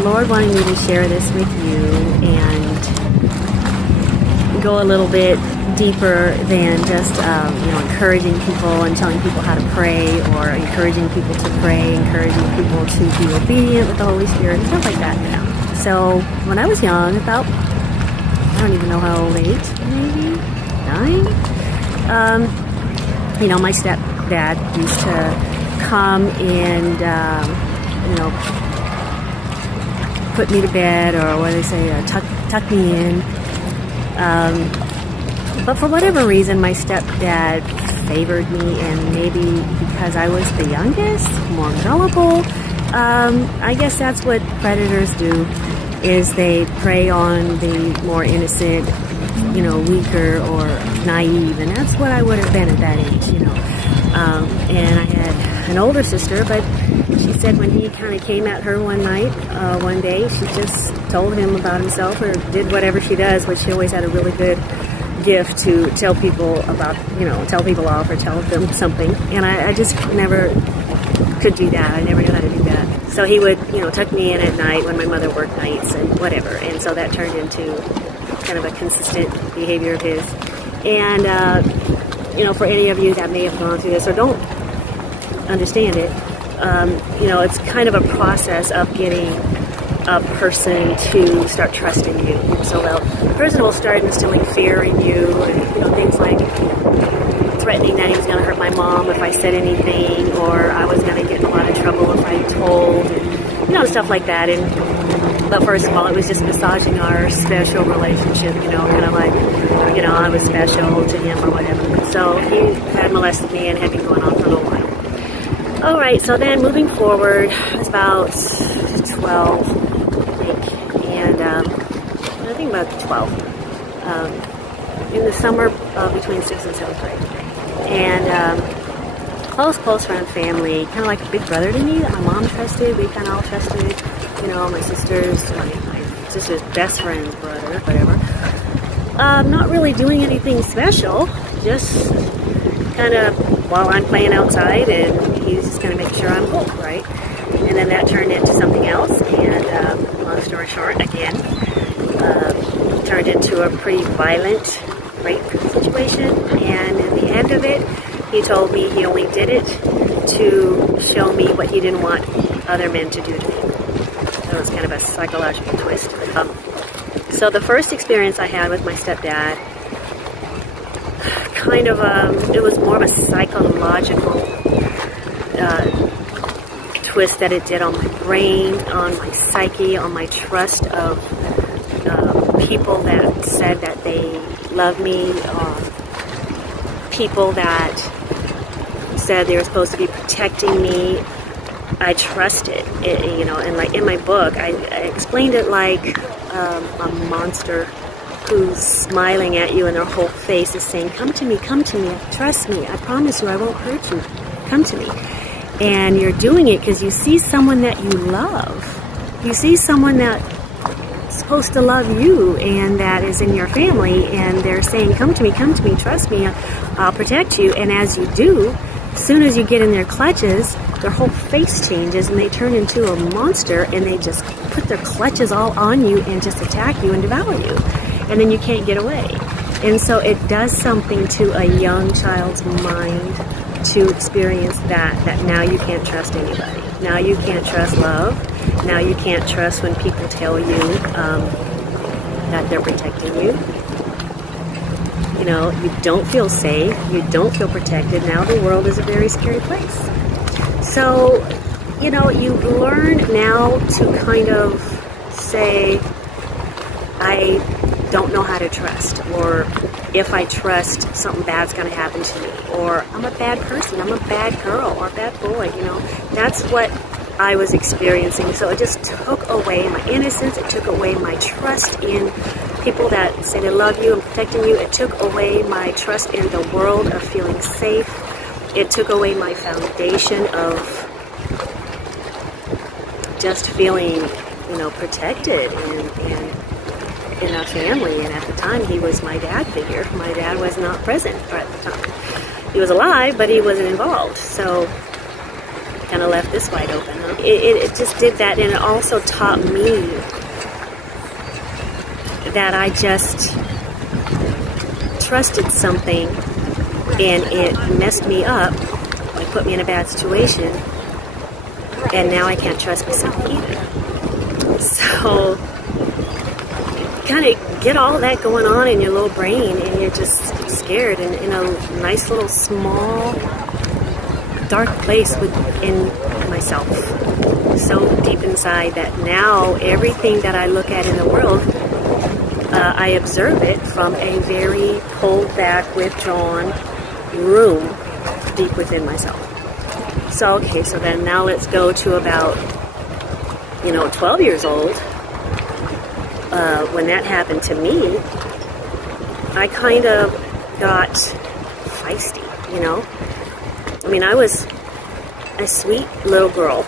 The Lord wanted me to share this with you and go a little bit deeper than just encouraging people and telling people how to pray, or encouraging people to pray, encouraging people to be obedient with the Holy Spirit and stuff like that. So when I was young, about, I don't even know how old, 8, maybe 9, my stepdad used to come and put me to bed, or what do they say, tuck me in. But for whatever reason, my stepdad favored me, and maybe because I was the youngest, more gullible, I guess that's what predators do, is they prey on the more innocent, weaker or naive, and that's what I would have been at that age, and I had an older sister, but she said when he kind of came at her one day, she just told him about himself, or did whatever she does, which she always had a really good gift to tell people about, tell people off or tell them something, and I just never could do that. I never knew how to do that. So he would, tuck me in at night when my mother worked nights and whatever, and so that turned into kind of a consistent behavior of his. And for any of you that may have gone through this or don't understand it, it's kind of a process of getting a person to start trusting you. So the person will start instilling fear in you, and things like threatening that he was going to hurt my mom if I said anything, or I was going to get in a lot of trouble if I told, and stuff like that. But first of all, it was just massaging our special relationship, kind of like, I was special to him or whatever. So he had molested me and had been going on for a little while. All right, so then moving forward, I was about 12, and I think about 12, in the summer between 6th and 7th grade. And close friend, family, kind of like a big brother to me that my mom trusted. We kind of all trusted, my sister's best friend's brother, whatever. Not really doing anything special, just kind of while I'm playing outside, and he's just going to make sure I'm home, right? And then that turned into something else, and long story short, again, turned into a pretty violent rape situation. And in the end of it, he told me he only did it to show me what he didn't want other men to do to me. So it was kind of a psychological twist. So the first experience I had with my stepdad, it was more of a psychological twist that it did on my brain, on my psyche, on my trust of people that said that they love me, people that said they were supposed to be protecting me. I trusted it, and like in my book, I explained it like a monster who's smiling at you, and their whole face is saying, come to me, trust me, I promise you I won't hurt you, come to me. And you're doing it because you see someone that you love. You see someone that's supposed to love you and that is in your family, and they're saying, come to me, trust me, I'll protect you. And as you do, as soon as you get in their clutches, their whole face changes and they turn into a monster, and they just put their clutches all on you and just attack you and devour you. And then you can't get away. And so it does something to a young child's mind to experience that now you can't trust anybody. Now you can't trust love. Now you can't trust when people tell you that they're protecting you. You don't feel safe. You don't feel protected. Now the world is a very scary place. So, you've learned now to kind of say, I don't know how to trust, or if I trust, something bad's going to happen to me, or I'm a bad person, I'm a bad girl or a bad boy. That's what I was experiencing. So it just took away my innocence. It took away my trust in people that say they love you and protecting you. It took away my trust in the world of feeling safe. It took away my foundation of just feeling, protected and in our family. And at the time, he was my dad figure. My dad was not present at the time. He was alive, but he wasn't involved. So kind of left this wide open. Huh? It just did that, and it also taught me that I just trusted something, and it messed me up. It put me in a bad situation, and now I can't trust myself either. So, kind of get all that going on in your little brain, and you're just scared and in a nice little small dark place within myself, so deep inside that now everything that I look at in the world, I observe it from a very pulled back, withdrawn room deep within myself. So okay, so then now let's go to about 12 years old. When that happened to me, I kind of got feisty, I mean, I was a sweet little girl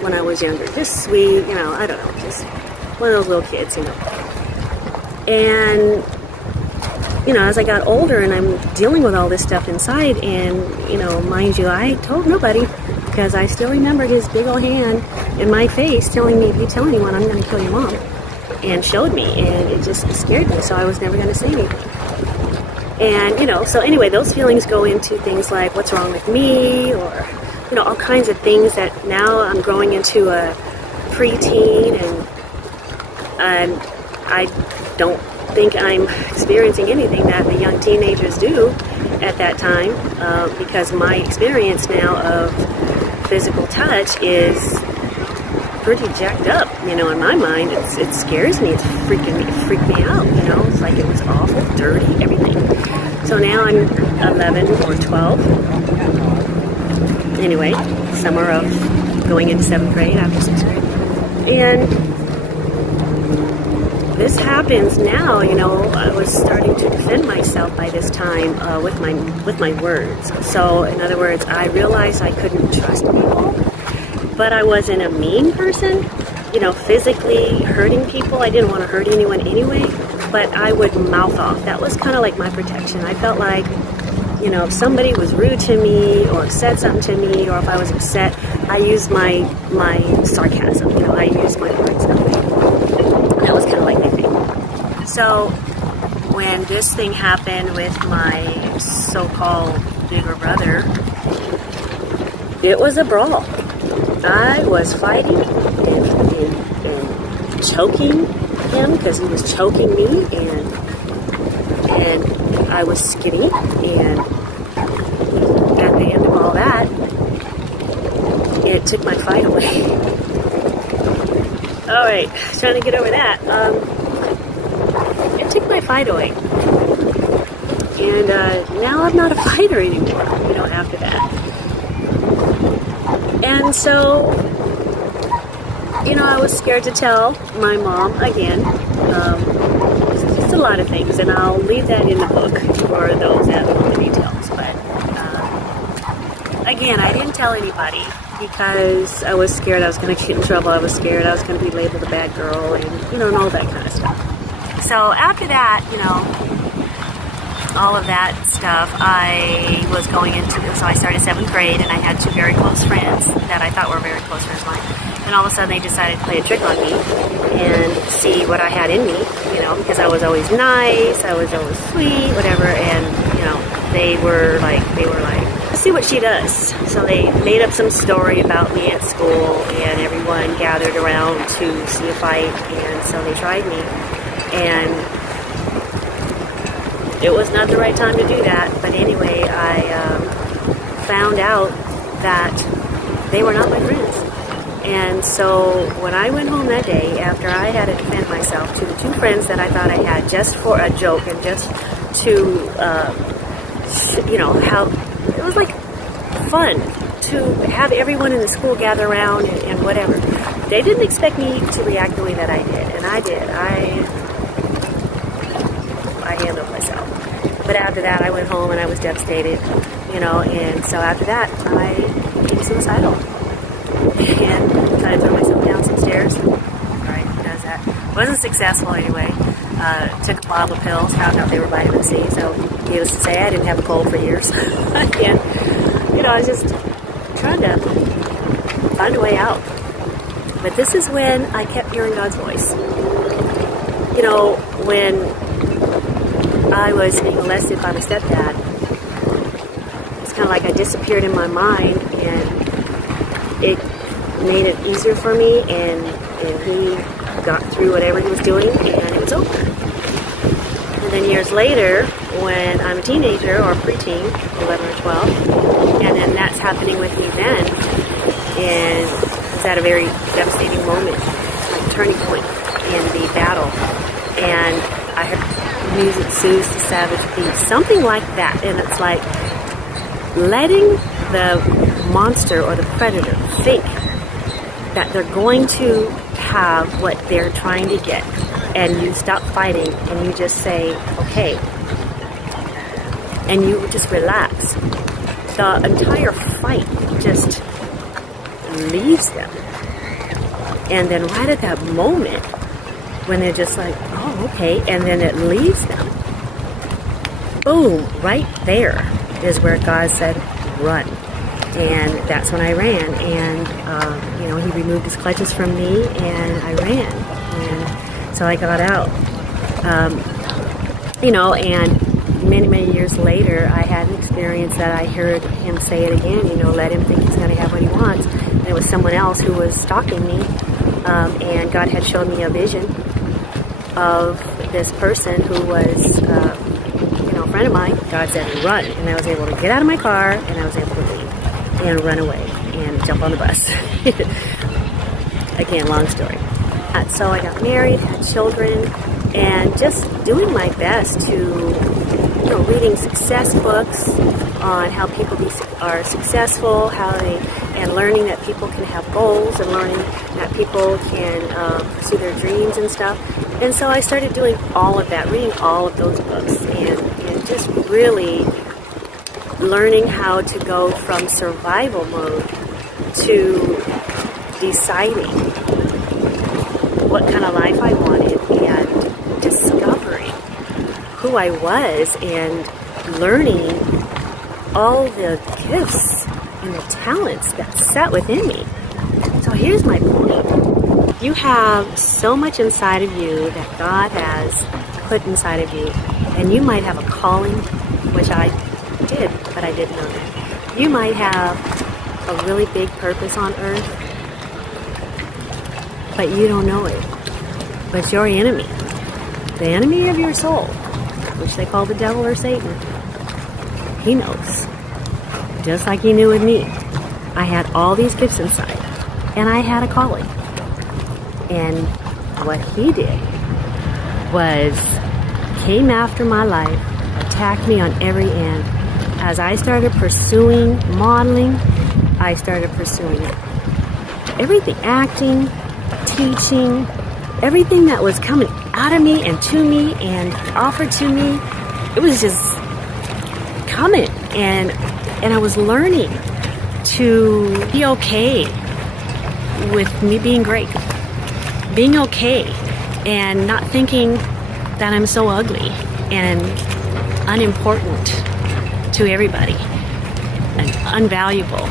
when I was younger. Just sweet, I don't know, just one of those little kids, And, as I got older and I'm dealing with all this stuff inside, and, mind you, I told nobody, because I still remember his big old hand in my face telling me, if you tell anyone, I'm going to kill your mom. And showed me, and it just scared me, so I was never going to say anything. And, so anyway, those feelings go into things like what's wrong with me, or, all kinds of things that now I'm growing into a preteen, and I don't think I'm experiencing anything that the young teenagers do at that time, because my experience now of physical touch is pretty jacked up, in my mind. It scares me. It freaked me out, It's like it was awful, dirty, everything. So now I'm 11 or 12. Anyway, summer of going into 7th grade after 6th grade. And this happens now, I was starting to defend myself by this time with my words. So in other words, I realized I couldn't trust people. But I wasn't a mean person, physically hurting people. I didn't want to hurt anyone anyway, but I would mouth off. That was kind of like my protection. I felt like, if somebody was rude to me or said something to me, or if I was upset, I used my sarcasm. I used my words that way. That was kind of like my thing. So when this thing happened with my so-called bigger brother, it was a brawl. I was fighting and choking him because he was choking me, and I was skinny, and at the end of all that, it took my fight away. Alright, trying to get over that. It took my fight away. And now I'm not a fighter anymore, after that. And so, I was scared to tell my mom again. Just a lot of things, and I'll leave that in the book for those that want the details. But again, I didn't tell anybody because I was scared I was going to get in trouble. I was scared I was going to be labeled a bad girl, and and all that kind of stuff. So after that, all of that stuff, I was going into, so I started 7th grade, and I had 2 very close friends that I thought were very close friends of mine, and all of a sudden they decided to play a trick on me and see what I had in me, because I was always nice, I was always sweet, whatever, and, they were like, let's see what she does. So they made up some story about me at school, and everyone gathered around to see a fight, and so they tried me, and it was not the right time to do that. But anyway, I found out that they were not my friends. And so when I went home that day, after I had to defend myself to the 2 friends that I thought I had just for a joke and just to, how it was like fun to have everyone in the school gather around and whatever. They didn't expect me to react the way that I did, and I did. I handled myself. But after that, I went home and I was devastated, and so after that, I became suicidal. And tried to throw myself down some stairs. Right, who does that? Wasn't successful anyway. Took a bottle of pills, found out they were vitamin C, so needless to say, I didn't have a cold for years. And, I was just trying to find a way out. But this is when I kept hearing God's voice. You know, when I was being molested by my stepdad, it's kind of like I disappeared in my mind, and it made it easier for me, and he got through whatever he was doing, and it was over. And then years later, when I'm a teenager or preteen, 11 or 12, and then that's happening with me then, and it's at a very devastating moment, like a turning point in the battle. And I heard music soothes the savage beast, something like that. And it's like letting the monster or the predator think that they're going to have what they're trying to get, and you stop fighting and you just say, okay, and you just relax. The entire fight just leaves them. And then right at that moment, when they're just like, oh, okay, and then it leaves them, boom, right there is where God said, run. And that's when I ran. And, he removed his clutches from me, and I ran. And so I got out. And many, many years later, I had an experience that I heard him say it again, let him think he's going to have what he wants. And it was someone else who was stalking me. And God had shown me a vision of this person who was, a friend of mine. God said, run. And I was able to get out of my car, and I was able to leave and run away and jump on the bus. Again, long story. So I got married, had children, and just doing my best to, reading success books on how people are successful, and learning that people can have goals, and learning that people can pursue their dreams and stuff. And so I started doing all of that, reading all of those books, and just really learning how to go from survival mode to deciding what kind of life I wanted, and discovering who I was, and learning all the gifts and the talents that sat within me. So here's my point. You have so much inside of you that God has put inside of you, and you might have a calling, which I did, but I didn't know that. You might have a really big purpose on earth, but you don't know it. But your enemy, the enemy of your soul, which they call the devil or Satan, he knows. Just like he knew with me. I had all these gifts inside, and I had a calling. And what he did was came after my life, attacked me on every end. As I started pursuing modeling, I started pursuing everything, acting, teaching, everything that was coming out of me and to me and offered to me. It was just coming, and I was learning to be okay with me being great, being okay, and not thinking that I'm so ugly and unimportant to everybody, and unvaluable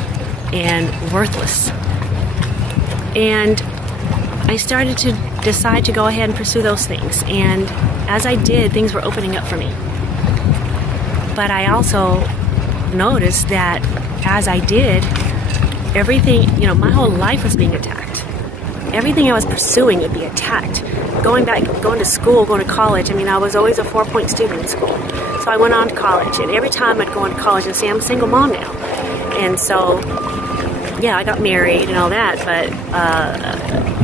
and worthless. And I started to decide to go ahead and pursue those things. And as I did, things were opening up for me. But I also noticed that as I did, everything, my whole life was being attacked. Everything I was pursuing would be attacked. Going to school, going to college, I was always a 4-point student in school. So I went on to college, and every time I'd go on to college and say, I'm a single mom now. And so, yeah, I got married and all that, but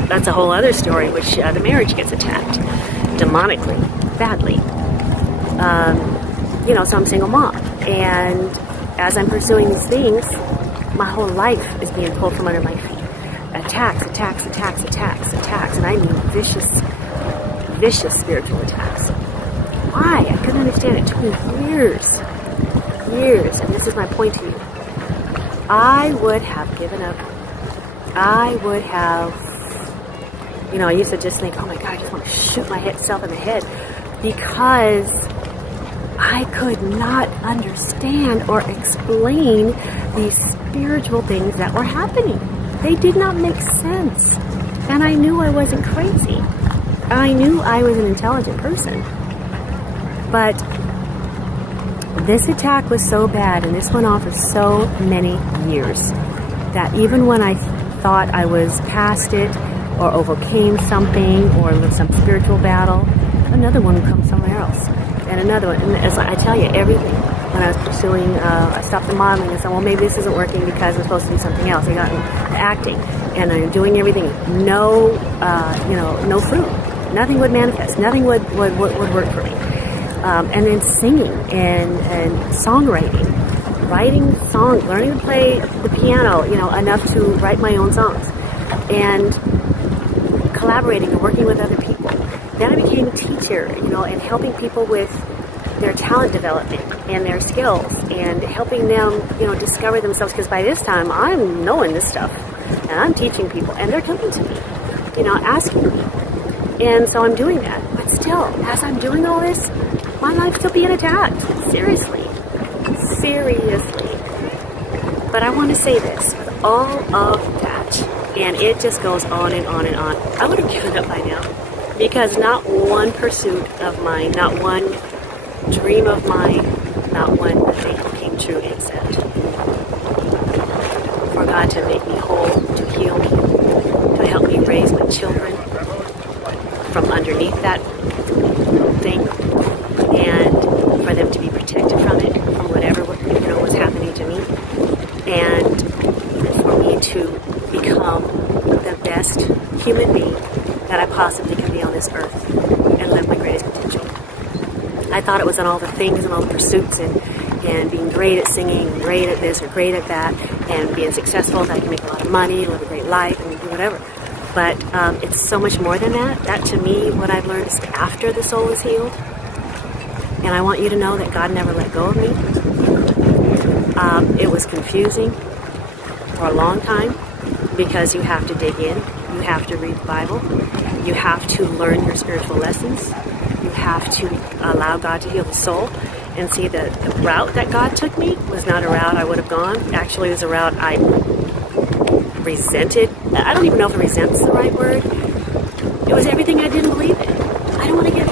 that's a whole other story, which the marriage gets attacked demonically, badly. So I'm a single mom. And as I'm pursuing these things, my whole life is being pulled from under my feet. Attacks, and I mean vicious spiritual attacks. Why? I couldn't understand. It took me years, and this is my point to you. I would have given up. I would have, I used to just think, oh my God, I just want to shoot myself in the head, because I could not understand or explain these spiritual things that were happening. They did not make sense. And I knew I wasn't crazy. I knew I was an intelligent person. But this attack was so bad, and this went on for so many years, that even when I thought I was past it or overcame something or some spiritual battle, another one would come somewhere else. And another one. And as I tell you, everything. When I was pursuing, I stopped the modeling and said, well, maybe this isn't working because I'm supposed to do something else. I got into acting, and I'm doing everything. No, no fruit. Nothing would manifest. Nothing would work for me. And then singing and songwriting, writing songs, learning to play the piano, enough to write my own songs, and collaborating and working with other people. Then I became a teacher, and helping people with their talent development and their skills, and helping them, discover themselves. Because by this time, I'm knowing this stuff, and I'm teaching people, and they're coming to me, asking me. And so I'm doing that. But still, as I'm doing all this, my life's still being attacked. Seriously. But I want to say this, with all of that, and it just goes on and on and on, I would have given up by now. Because not one pursuit of mine, not one dream of mine, not one thing came true except for God to make me whole, to heal me, to help me raise my children from underneath that thing, and for them to be protected from it, from whatever was happening to me, and for me to become the best human being that I possibly can be on this earth and live my greatest potential. I thought it was in all the things and all the pursuits and being great at singing, and great at this or great at that, and being successful, that I can make a lot of money, live a great life, and do whatever. But it's so much more than that. That, to me, what I've learned is after the soul is healed. And I want you to know that God never let go of me. It was confusing for a long time, because you have to dig in. You have to read the Bible. You have to learn your spiritual lessons. You have to allow God to heal the soul. And see, the route that God took me was not a route I would have gone. Actually, it was a route I resented. I don't even know if resent's the right word. It was everything I didn't believe in. I didn't want to get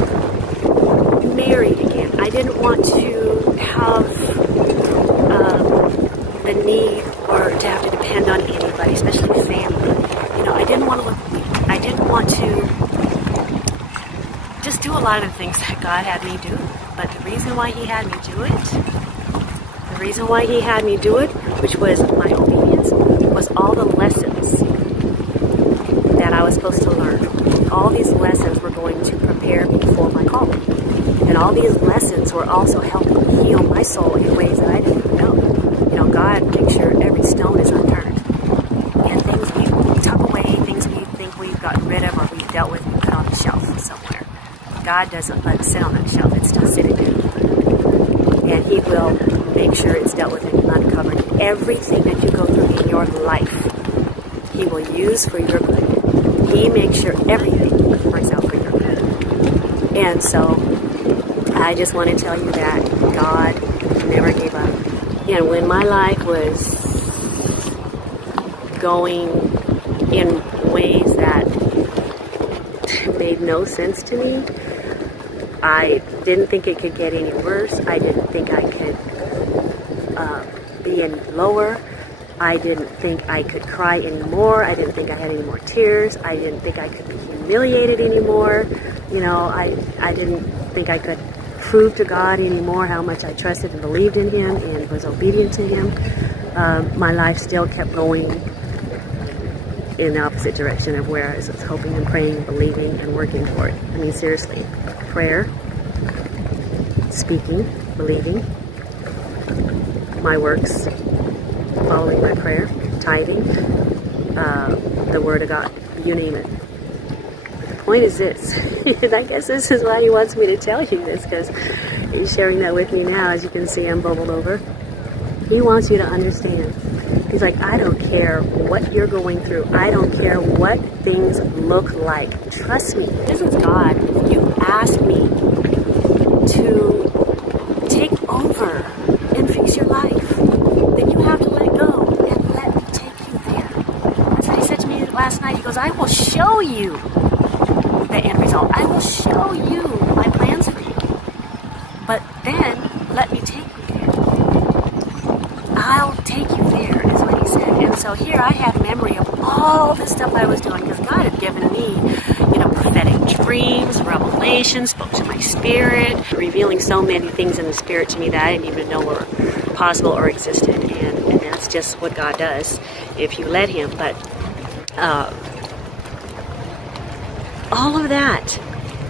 married again. I didn't want to have the need or to have to depend on anybody, especially family. I didn't want to look weak. I didn't want to just do a lot of the things that God had me do. But the reason why He had me do it, which was my obedience, was all the lessons that I was supposed to learn. All these lessons were going to prepare me for my calling. And all these lessons were also helping heal my soul in ways that I didn't even know. God makes sure every stone is unturned. And things we tuck away, things we think we've gotten rid of or we've dealt with, we put on the shelf somewhere. God doesn't let it sit on that shelf. It's still sitting there. And He will make sure it's dealt with and uncovered. Everything that you go through in your life, He will use for your good. He makes sure everything works out for your good. And so, I just want to tell you that God never gave up. And when my life was going in ways that made no sense to me, I didn't think it could get any worse. I didn't think I could be any lower. I didn't think I could cry anymore. I didn't think I had any more tears. I didn't think I could be humiliated anymore. I didn't think I could prove to God anymore how much I trusted and believed in Him and was obedient to Him. My life still kept going in the opposite direction of where I was hoping and praying and believing and working for it. I mean, seriously, prayer, speaking, believing, my works, following my prayer, tithing, the Word of God, you name it. The point is this, and I guess this is why He wants me to tell you this, because He's sharing that with me now. As you can see, I'm bubbled over. He wants you to understand. He's like, I don't care what you're going through. I don't care what things look like. Trust me. This is God. If you ask me to take over and fix your life, then you have to let show you the end result. I will show you my plans for you. But then let me take you there. I'll take you there, is what he said. And so here I had memory of all the stuff I was doing, because God had given me, prophetic dreams, revelations, spoke to my spirit, revealing so many things in the spirit to me that I didn't even know were possible or existed. And that's just what God does if you let him. But all of that,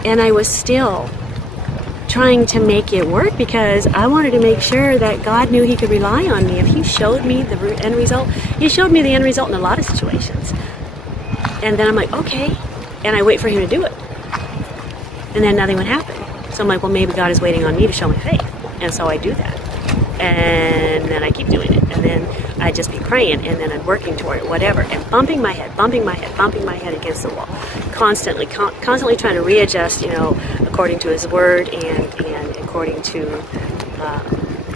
and I was still trying to make it work, because I wanted to make sure that God knew he could rely on me. If he showed me the end result, he showed me the end result in a lot of situations. And then I'm like, okay. And I wait for him to do it. And then nothing would happen. So I'm like, well, maybe God is waiting on me to show my faith. And so I do that. And then I keep doing it. And then I'd just be praying, and then I'm working toward it, whatever, and bumping my head against the wall. Constantly trying to readjust, according to his word and according to,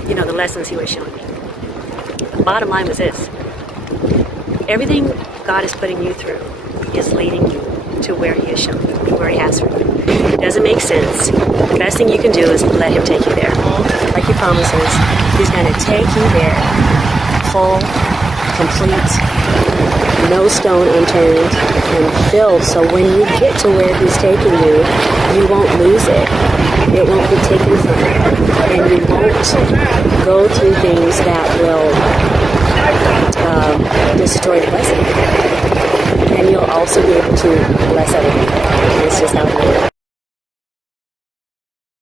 the lessons he was showing me. The bottom line was this: everything God is putting you through is leading you to where he is showing you, where he has for you. It doesn't make sense. The best thing you can do is let him take you there. Like he promises, he's going to take you there, full, complete, no stone unturned, and filled. So when you get to where he's taking you, you won't lose it. It won't be taken from you. And you won't go through things that will destroy the blessing. And you'll also be able to bless other people. It's just how it